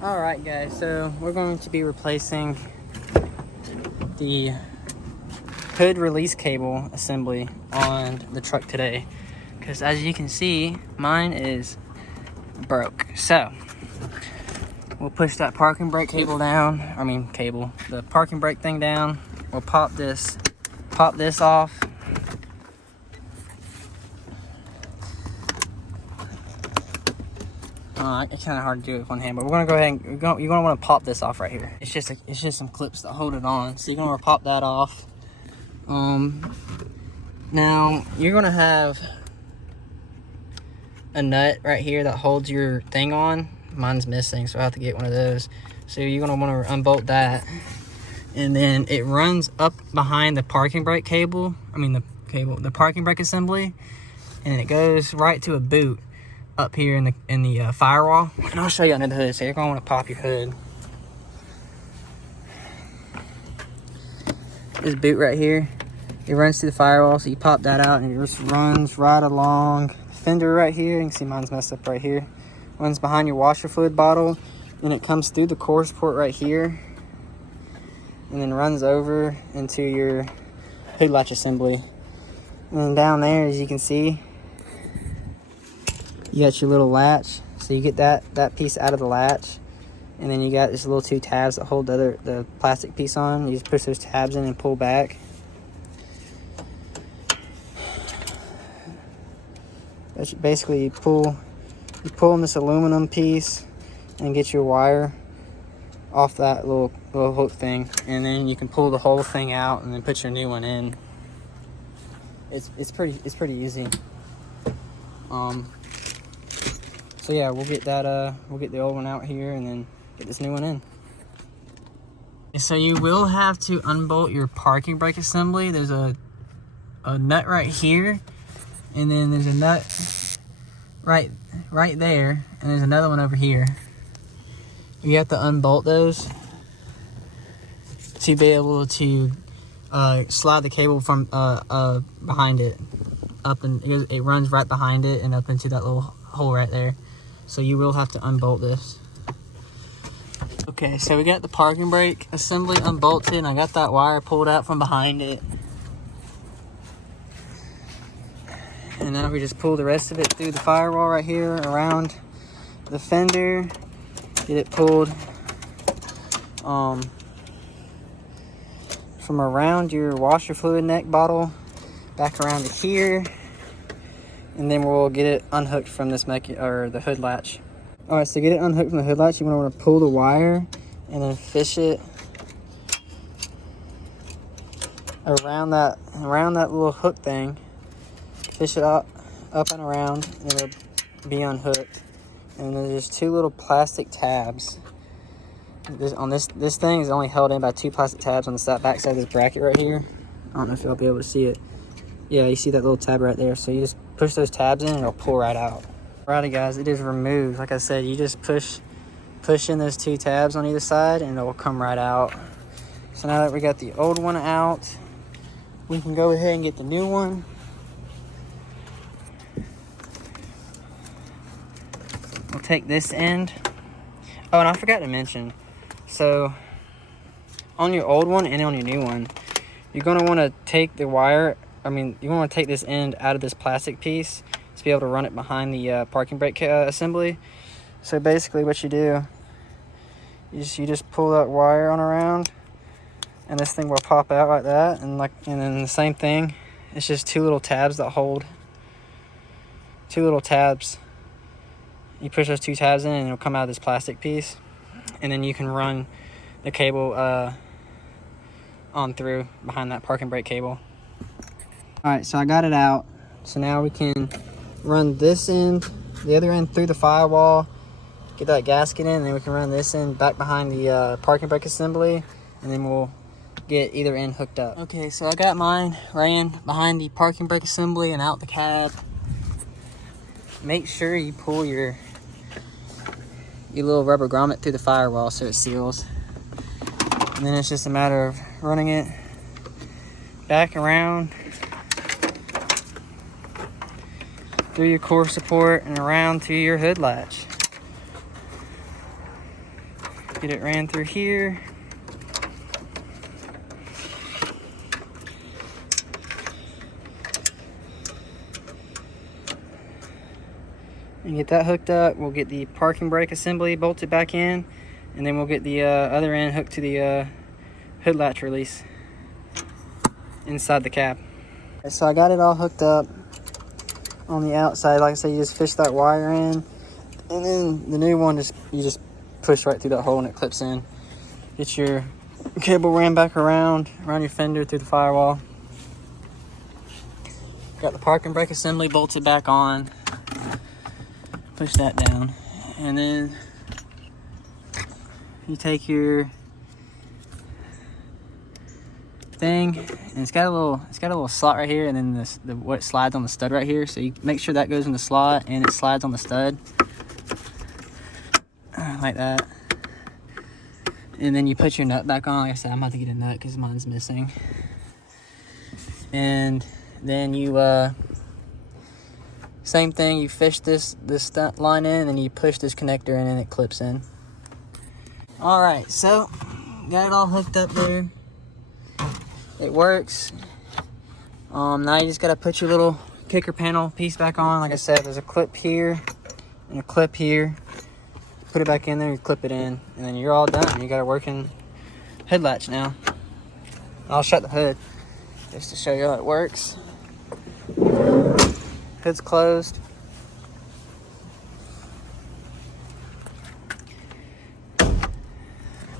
Alright guys, so we're going to be replacing the hood release cable assembly on the truck today, because as you can see, mine is broke. So we'll push that parking brake cable down, the parking brake thing down. We'll pop this off. It's kind of hard to do it with one hand, but we're gonna go ahead and you're gonna want to pop this off right here. It's just some clips that hold it on, so you're gonna want to pop that off. Now you're gonna have a nut right here that holds your thing on. Mine's missing, so I have to get one of those. So you're gonna want to unbolt that, and then it runs up behind the parking brake cable. The parking brake assembly, and it goes right to a boot up here in the firewall. And I'll show you under the hood. So you're gonna want to pop your hood. This boot right here, it runs to the firewall. So you pop that out, and it just runs right along the fender right here. You can see mine's messed up right here. Runs behind your washer fluid bottle, and it comes through the core support right here, and then runs over into your hood latch assembly. And then down there, as you can see, you got your little latch. So you get that piece out of the latch, and then you got this little two tabs that hold the plastic piece on. You just push those tabs in and pull back. Basically, you pull on this aluminum piece and get your wire off that little hook thing, and then you can pull the whole thing out and then put your new one in. It's pretty easy. So yeah, we'll get the old one out here and then get this new one in. So you will have to unbolt your parking brake assembly. There's a nut right here, and then there's a nut right there, and there's another one over here. You have to unbolt those to be able to slide the cable from behind it up, and it runs right behind it and up into that little hole right there. So you will have to unbolt this. Okay, so we got the parking brake assembly unbolted, and I got that wire pulled out from behind it. And now we just pull the rest of it through the firewall right here around the fender. Get it pulled from around your washer fluid neck bottle back around to here. And then we'll get it unhooked from this the hood latch. All right, so get it unhooked from the hood latch. You want to pull the wire and then fish it around that little hook thing. Fish it up and around, and it'll be unhooked. And then there's two little plastic tabs. This thing is only held in by two plastic tabs on the back side of this bracket right here. I don't know if you'll be able to see it. Yeah, you see that little tab right there. So you just push those tabs in and it'll pull right out. Alrighty guys, it is removed. Like I said, you just push in those two tabs on either side and it'll come right out. So now that we got the old one out, we can go ahead and get the new one. We'll take this end. Oh, and I forgot to mention, so on your old one and on your new one, you're gonna wanna take the wire, you want to take this end out of this plastic piece to be able to run it behind the parking brake assembly. So basically what you do, you just pull that wire on around, and this thing will pop out like that, and then the same thing. It's just two little tabs that hold. Two little tabs. You push those two tabs in, and it'll come out of this plastic piece, and then you can run the cable on through behind that parking brake cable. Alright, so I got it out. So now we can run this end, the other end, through the firewall, get that gasket in, and then we can run this end back behind the parking brake assembly, and then we'll get either end hooked up. Okay, so I got mine ran behind the parking brake assembly and out the cab. Make sure you pull your little rubber grommet through the firewall so it seals. And then it's just a matter of running it back around through your core support and around to your hood latch. Get it ran through here. And get that hooked up. We'll get the parking brake assembly bolted back in, and then we'll get the other end hooked to the hood latch release inside the cab. Okay, so I got it all hooked up on the outside. Like I said, you just fish that wire in, and then the new one, you just push right through that hole and it clips in. Get your cable ran back around your fender through the firewall. Got the parking brake assembly bolted back on. Push that down, and then you take your thing, and it's got a little slot right here, and then what slides on the stud right here. So you make sure that goes in the slot and it slides on the stud like that. And then you put your nut back on. Like I said, I'm about to get a nut because mine's missing. And then you same thing, you fish this line in, and you push this connector in and it clips in. All right, so got it all hooked up there. It works. Now you just gotta put your little kicker panel piece back on. Like I said, there's a clip here and a clip here. Put it back in there, you clip it in, and then you're all done. You got a working hood latch now. I'll shut the hood just to show you how it works. Hood's closed.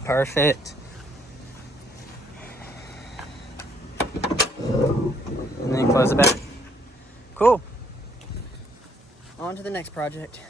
Perfect. And then close it back. Cool. On to the next project.